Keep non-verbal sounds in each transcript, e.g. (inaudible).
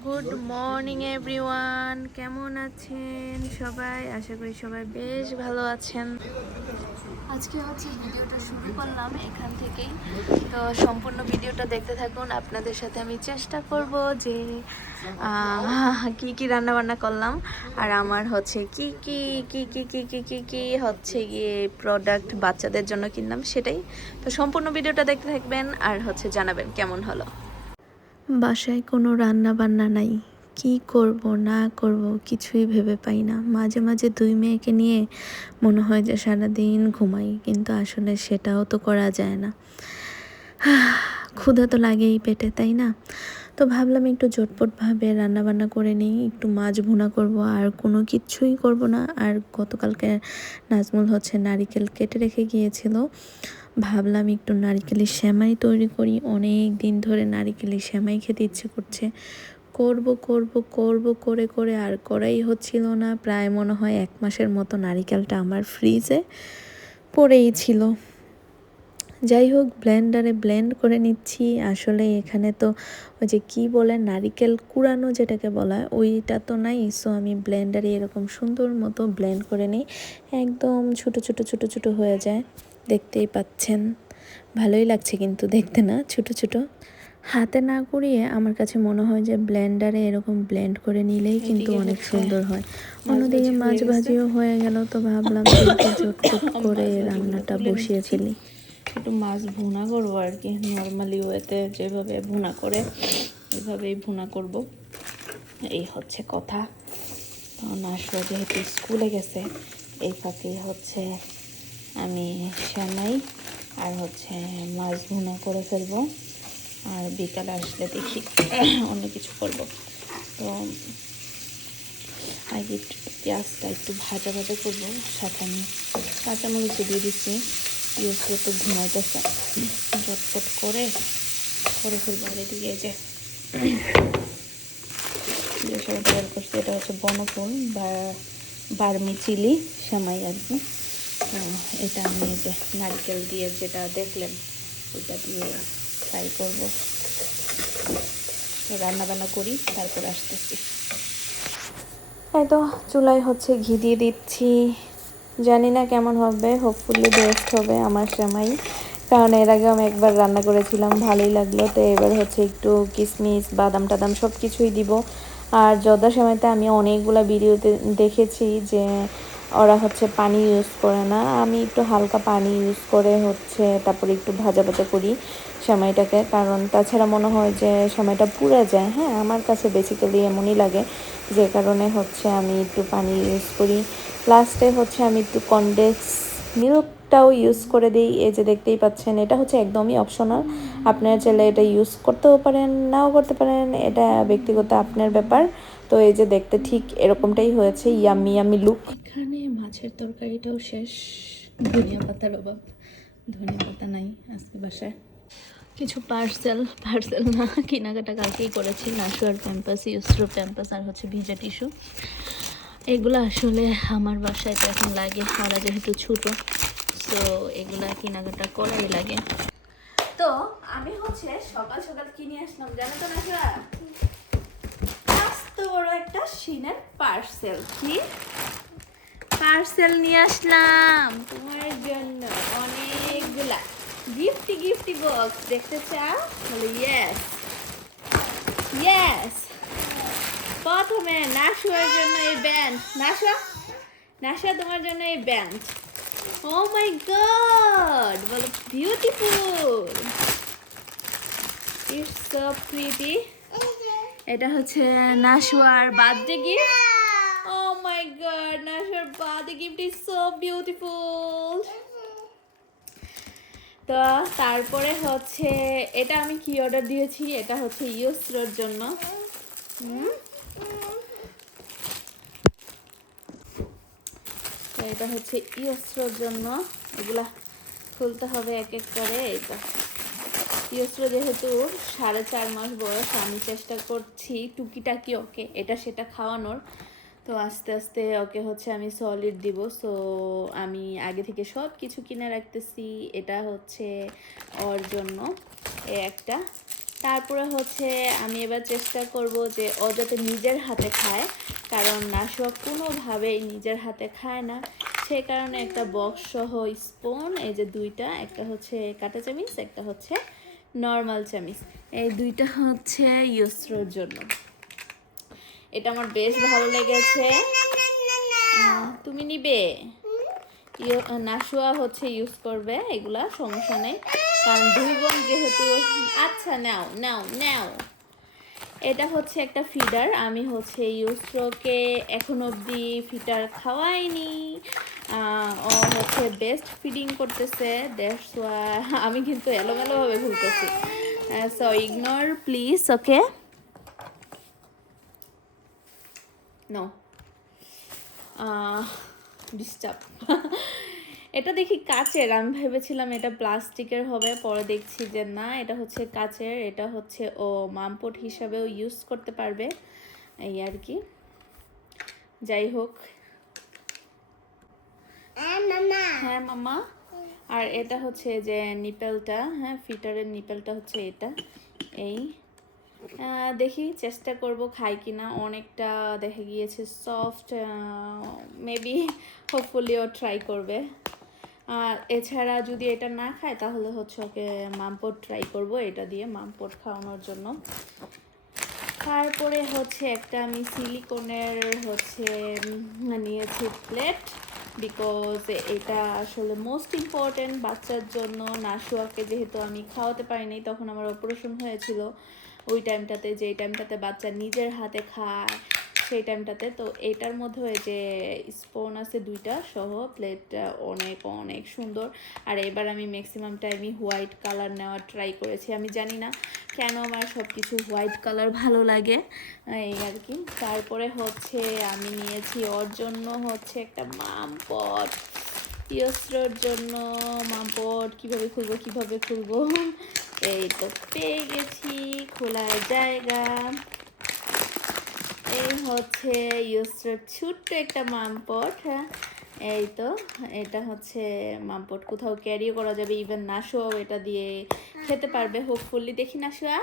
Good morning everyone কেমন আছেন সবাই? আশা করি সবাই বেশ ভালো আছেন। আজকে হচ্ছে ভিডিওটা শুরু করলাম এখান থেকেই। তো সম্পূর্ণ ভিডিওটা দেখতে থাকুন। আপনাদের সাথে আমি চেষ্টা করব যে কি কি রান্না বান্না করলাম। আর আমার হচ্ছে কি কি কি কি কি কি কি কি হচ্ছে গিয়ে প্রোডাক্ট বাচ্চাদের জন্য কিনলাম সেটাই। তো সম্পূর্ণ ভিডিওটা দেখতে থাকবেন আর হচ্ছে জানাবেন কেমন হলো। বাসায় কোনো রান্না বান্না নাই। কি করব, না করব, কিছুই ভেবে পাই না। মাঝে মাঝে দুই মেয়েকে নিয়ে মনে হয় যে সারাদিন ঘুমাই, কিন্তু আসলে সেটাও তো করা যায় না। (sighs) ক্ষুধা তো লাগেই পেটে, তাই না? তো ভাবলাম একটু ঝটপটভাবে রান্না বান্না করে নিই, একটু মাছ ভুনা করব, আর কোনো কিছুই করব না। আর গতকালকে নাজমুল হচ্ছে নারিকেল কেটে রেখে গিয়েছিল। ভাবলাম একটু নারিকেলের শ্যামাই তৈরি করি। অনেক দিন ধরে নারিকেলের শ্যামাই খেতে ইচ্ছে করছে। করব করব করব, করে করে আর করাই হচ্ছিল না। প্রায় মনে হয় এক মাসের মতো নারিকেলটা আমার ফ্রিজে পড়েই ছিল। যাই হোক, ব্লেন্ডারে ব্লেন্ড করে নিচ্ছি। আসলে এখানে তো ওই যে কি বলে, নারিকেল কুড়ানো যেটাকে বলা হয় ওইটা তো নাই। সো আমি ব্লেন্ডারে এরকম সুন্দর মতো ব্লেন্ড করে নিই। একদম ছোট ছোট ছোট ছোট হয়ে যায়। দেখতেই পাচ্ছেন। ভালোই লাগছে কিন্তু দেখতে না ছোট ছোট। হাতে না করিয়ে আমার কাছে মনে হয় যে ব্লেন্ডারে এরকম ব্লেন্ড করে নিলেই কিন্তু অনেক সুন্দর হয়। অন্যদিকে মাছ। ভাজিও হয়ে গেল তো ভাবলাম ঝটপট (coughs) করে রান্নাটা বসিয়ে। ফেলি। একটু মাছ ভুনা করব আর কি। নর্মালি ওয়েতে যেভাবে ভুনা করে ওইভাবেই ভুনা করব। এই হচ্ছে কথা। তো নাশরা যেহেতু স্কুলে গেছে এই ফাঁকে হচ্ছে আমি শ্যামাই আর হচ্ছে মাছ ভুনা করে ফেলব। আর বিকালে আসলে দেখি অন্য কিছু করব। তো আগে একটু পেঁয়াজটা একটু ভাজা ভাজা করব, সাথে আমি কাঁচামরিচ দিয়ে দিচ্ছি। ইউজ করতে ঘুমাইতেছে। ঝটপট করে করে ফেলব। আর এদিকে যে যে সবাই তৈরি করছি, এটা হচ্ছে বনফুল বা বার্মি চিলি সেমাই আর কি। তো এটা আমি যে নারকেল দিয়ে যেটা দেখলেন, ওইটা দিয়ে ফ্রাই করব। রান্না বান্না করি, তারপর আসতেছি। এই তো, চুলায় হচ্ছে ঘি দিয়ে দিচ্ছি। জানি না কেমন হবে হোপফুলি বেস্ট হবে আমার সেমাই। কারণ এর আগে আমি একবার রান্না করেছিলাম, ভালোই লাগল। তো এবার হচ্ছে একটু কিশমিশ বাদাম টাদাম সব কিছুই দিব। আর জর্দা সেমাইতে আমি অনেকগুলা ভিডিওতে দেখেছি যে ওরা হচ্ছে পানি ইউজ করে না। আমি একটু হালকা পানি ইউজ করে হচ্ছে তারপরে একটু ভাজা ভাজা করি সেমাইটাকে কারণ তাছাড়া মনে হয় যে সেমাইটা পুড়ে যায়। হ্যাঁ আমার কাছে বেসিক্যালি এমনই লাগে। যে কারণে হচ্ছে আমি একটু পানি ইউজ করি। লাস্টে হচ্ছে আমি একটু কনডেক্স মিল্কটাও ইউজ করে দিই। এই যে দেখতেই পাচ্ছেন, এটা হচ্ছে একদমই অপশনাল আপনারা চাইলে এটা ইউজ করতেও পারেন, নাও করতে পারেন, এটা ব্যক্তিগত আপনার ব্যাপার। তো এই যে দেখতে ঠিক এরকমটাই হয়েছে ইয়ামি ইয়ামি লুক এখানে মাছের তরকারিটাও শেষ, ধনিয়া পাতার অভাব। ধনিয়া পাতা নাই আজকে বাসায়। কিছু পার্সেল পার্সেল না, কেনাকাটা কালকেই করেছি নাশুয়ার প্যাম্পাস ইউস্ট্রো প্যাম্পাস আর হচ্ছে ভিজা টিস্যু এগুলো আসলে আমার বাসায় তো এখন লাগে ওরা যেহেতু ছোটো তো এগুলা কেনাকাটা করাই লাগে। তো আমি হচ্ছে সকাল সকাল কিনে আসলাম জানো তো না আস্ত বড় একটা সিনের পার্সেল কি? পার্সেল নিয়ে আসলাম তোমার জন্য অনেকগুলা। গিফটি গিফটি বক্স দেখতে চাও? বলে ইয়েস ইয়েস প্রথমে নাশুয়ার জন্য এই ব্যান্ড নাশুয়া নাশুয়া তোমার জন্য এই ব্যান্ড ও মাই গড বলো বিউটিফুল ইটস সো প্রিটি এটা হচ্ছে নাশুয়ার birthday gift oh my god নাশুয়ার birthday gift is so beautiful তো তারপরে হচ্ছে, এটা আমি কি অর্ডার দিয়েছি? এটা হচ্ছে ইউসরোর জন্য। হুম? তো এটা হচ্ছে ইয়স্ত্রর জন্য। এগুলা খুলতে হবে এক এক করে, এই তো। ইয়স্ত্র যেহেতু সাড়ে চার মাস বয়স, আমি চেষ্টা করছি টুকিটাকি ওকে, এটা সেটা খাওয়ানোর। তো আস্তে আস্তে ওকে হচ্ছে আমি সলিড দিব। সো আমি আগে থেকে সব কিছু কিনে রাখতেছি, এটা হচ্ছে ওর জন্য। এ একটা তারপরে হচ্ছে আমি এবার চেষ্টা করব যে ও যাতে নিজের হাতে খায়, কারণ নাশোয়া কোনোভাবেই নিজের হাতে খায় না। সে কারণে একটা বক্স সহ স্পুন এই যে দুইটা, একটা হচ্ছে কাটা চামিচ, একটা হচ্ছে নর্মাল চামিচ। এই দুইটা হচ্ছে ইউসরোর জন্য। এটা আমার বেশ ভালো লেগেছে। তুমি নিবে? নাশুয়া হচ্ছে ইউজ করবে, এগুলা সমস্যা নেই। কারণ দুই বোন যেহেতু আচ্ছা নাও নাও নাও। এটা হচ্ছে একটা ফিডার আমি হচ্ছে ইউসরোকে এখন অবধি ফিডার খাওয়াইনি। ও হচ্ছে বেস্ট ফিডিং করতেছে দ্যাটস আমি কিন্তু এলোমেলোভাবে ভুলতেছি। So ignore please okay no disturb এটা দেখি কাচের আমি ভেবেছিলাম এটা প্লাস্টিকের হবে পরে দেখছি যে না এটা হচ্ছে কাচের এটা হচ্ছে ও মামপট হিসাবেও ইউজ করতে পারবে এই আর কি। যাই হোক। হ্যাঁ মামা। আর এটা হচ্ছে যে নিপেলটা হ্যাঁ ফিটারের নিপেলটা হচ্ছে এটা এই। দেখি চেষ্টা করব খাই কিনা অনেকটা দেখে গিয়েছে সফট মেবি হোপফুলি ও ট্রাই করবে। আর এছাড়া যদি এটা না খায়, তাহলে হচ্ছে ওকে মামপট ট্রাই করব। এটা দিয়ে মামপট খাওয়ানোর জন্য। তারপরে হচ্ছে একটা আমি সিলিকনের হচ্ছে নিয়েছি প্লেট বিকজ এটা আসলে মোস্ট ইম্পর্টেন্ট বাচ্চার জন্য। নাশুয়াকে যেহেতু আমি খাওয়াতে পারিনি, তখন আমার অপারেশন হয়েছিল। ওই টাইমটাতে যেই টাইমটাতে বাচ্চা নিজের হাতে খায় সেই টাইমটাতে। তো এটার মধ্যে যে স্পুন আছে দুইটা সহ, প্লেটটা অনেক অনেক সুন্দর। আর এবার আমি ম্যাক্সিমাম টাইমই হোয়াইট কালার নেওয়ার ট্রাই করেছি। আমি জানি না কেন আমার সব কিছু হোয়াইট কালার ভালো লাগে, এই আর কি। তারপরে হচ্ছে আমি নিয়েছি ওর জন্য হচ্ছে একটা মাম পট ইয়স্রোর জন্য মামপট। কীভাবে খুলবো কীভাবে খুলবো? এই তো পেয়ে গেছি, খোলার জায়গা। এই হচ্ছে ইউসরোর ছোট্ট একটা মামপট হ্যাঁ? এই তো এটা হচ্ছে মামপট। কোথাও ক্যারিও করা যাবে ইভেন নাশুয়াও এটা দিয়ে খেতে পারবে হোপফুলি দেখি নাশুয়া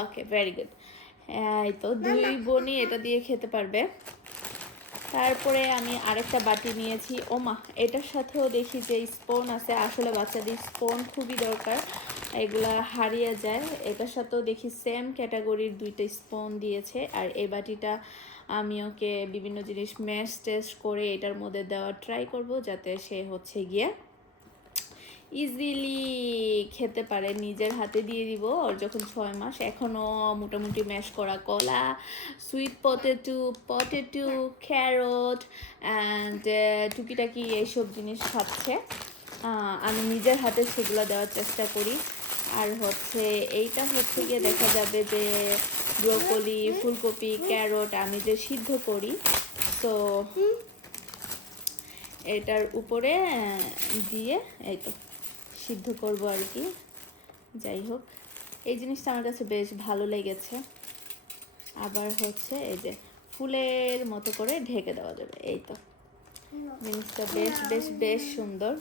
ওকে ভেরি গুড এই তো দুই বোনই এটা দিয়ে খেতে পারবে। তারপরে আমি আরেকটা বাটি নিয়েছি। ওমা এটার সাথেও দেখি যে স্পোন আছে। আসলে বাচ্চাদের স্পোন খুবই দরকার। এগুলা হারিয়ে যায়। এটার সাথেও দেখি সেম ক্যাটাগরির দুইটা স্পোন দিয়েছে। আর এই বাটিটা আমি ওকে বিভিন্ন জিনিস ম্যাশ টেস্ট করে এটার মধ্যে দেওয়ার ট্রাই করব যাতে সে হচ্ছে গিয়ে ইজিলি খেতে পারে। নিজের হাতে দিয়ে দিব ওর যখন ছয় মাস। এখনও মোটামুটি ম্যাশ করা কলা sweet potato potato carrot and টুকিটাকি এইসব জিনিস খাচ্ছে। আমি নিজের হাতে সেগুলো দেওয়ার চেষ্টা করি। আর হচ্ছে এইটা হচ্ছে গিয়ে দেখা যাবে যে ব্রোকলি, ফুলকপি, ক্যারট আমি যে সিদ্ধ করি, তো এটার উপরে দিয়ে এই তো সিদ্ধ করব আর কি। যাই হোক, এই জিনিসটা আমার কাছে বেশ ভালো লেগেছে। আবার হচ্ছে এই যে ফুলের মতো করে ঢেকে দেওয়া যাবে, এই তো। জিনিসটা বেশ বেশ বেশ সুন্দর।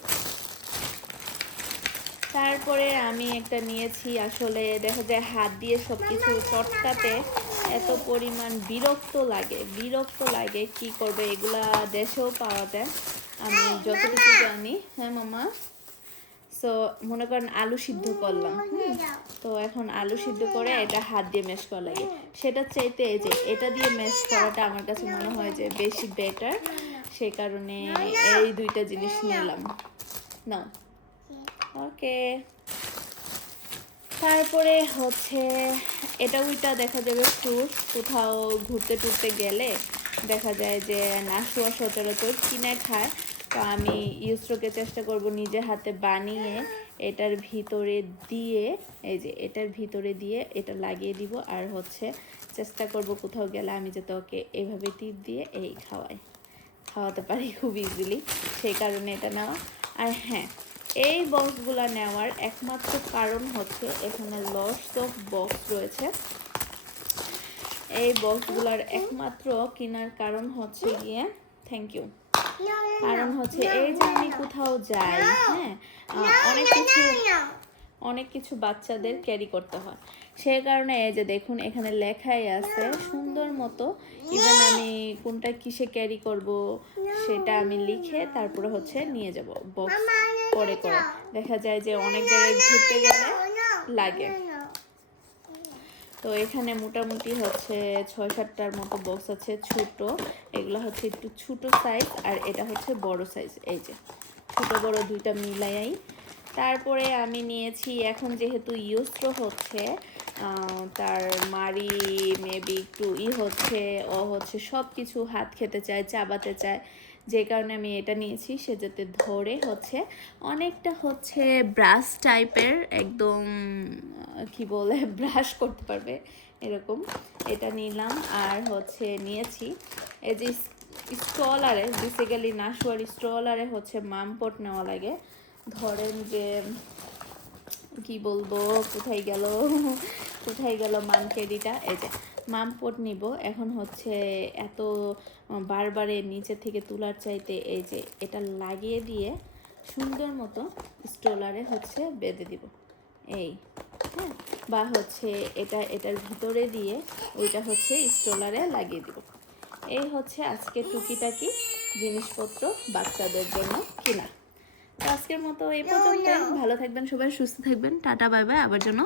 তারপরে আমি একটা নিয়েছি আসলে দেখা যায় হাত দিয়ে সব কিছু চটকাতে এত পরিমাণ বিরক্ত লাগে বিরক্ত লাগে কি করবে এগুলা দেশেও পাওয়া যায়, আমি যতটুকু জানি হ্যাঁ মামা? সো মনে করেন আলু সিদ্ধ করলাম তো এখন আলু সিদ্ধ করে এটা হাত দিয়ে ম্যাশ করা লাগে। সেটা চাইতে এই যে এটা দিয়ে ম্যাশ করাটা আমার কাছে মনে হয় যে বেশি বেটার সেই কারণে এই দুইটা জিনিস নিলাম। নাও। ওকে। তারপরে হচ্ছে এটা ওইটা দেখা যাবে ট্যুর কোথাও ঘুরতে টুরতে গেলে দেখা যায় যে নাশুয়া সচরাচর কিনে খায়। তো আমি ইউসরোকে চেষ্টা করব নিজের হাতে বানিয়ে এটার ভিতরে দিয়ে, এই যে এটার ভিতরে দিয়ে এটা লাগিয়ে দিব। আর হচ্ছে চেষ্টা করব কোথাও গেলে আমি যাতে ওকে এভাবে টিপ দিয়ে এই খাওয়াই। খাওয়াতে পারি খুব ইজিলি সেই কারণে এটা নেওয়া। আর হ্যাঁ এই বক্সগুলো নেওয়ার একমাত্র কারণ হচ্ছে এখানে লস অফ বক্স রয়েছে। এই বক্সগুলোর একমাত্র কেনার কারণ হচ্ছে গিয়ে থ্যাংক ইউ কারণ হচ্ছে এই যে আমি কোথাও যাই হ্যাঁ অনেক কিছু অনেক কিছু বাচ্চাদের ক্যারি করতে হয়। সে কারণে এই যে দেখুন, এখানে লেখাই আছে, সুন্দর মতো ইভেন আমি কোনটা কিসে ক্যারি করব, সেটা আমি লিখে তারপরে হচ্ছে নিয়ে যাব বক্স করে করে দেখা যায় যে অনেক জায়গায় ঘুরতে গেলে লাগে। তো এখানে মোটামুটি হচ্ছে ছয় সাতটার মতো বক্স আছে ছোট। এগুলো হচ্ছে একটু ছোট সাইজ আর এটা হচ্ছে বড় সাইজ এই যে। ছোট বড় দুইটা মিলাইয়াই। তারপরে আমি নিয়েছি, এখন যেহেতু ইউস্ট্র হচ্ছে তার মারি মেবি একটু ই হচ্ছে ও হচ্ছে সব কিছু হাত খেতে চায়, চাবাতে চায়। যে কারণে আমি এটা নিয়েছি, সে যাতে ধরে হচ্ছে অনেকটা হচ্ছে ব্রাশ টাইপের একদম কি বলে, (laughs) ব্রাশ করতে পারবে, এরকম। এটা নিলাম আর হচ্ছে নিয়েছি। এই যে স্ট্রলারে বেসিক্যালি নাশোয়ার স্ট্রলারে হচ্ছে মামপট নেওয়া লাগে। ধরেন যে, কি বলব, কোথায় গেল (laughs) কোথায় গেল এই যে। মামপট নিব। এখন হচ্ছে এত বারবারে নিচে থেকে তোলার চাইতে এই যে এটা লাগিয়ে দিয়ে সুন্দর মতো স্টোলারে হচ্ছে বেঁধে দিব। এই হ্যাঁ বা হচ্ছে এটা এটার ভিতরে দিয়ে ওইটা হচ্ছে স্টোলারে লাগিয়ে দিব। এই হচ্ছে আজকে টুকিটাকি জিনিসপত্র বাচ্চাদের জন্য কিনা। তো আজকের মতো এই পর্যন্ত ভালো থাকবেন সবাই সুস্থ থাকবেন। Tata bye bye. আবার জন্য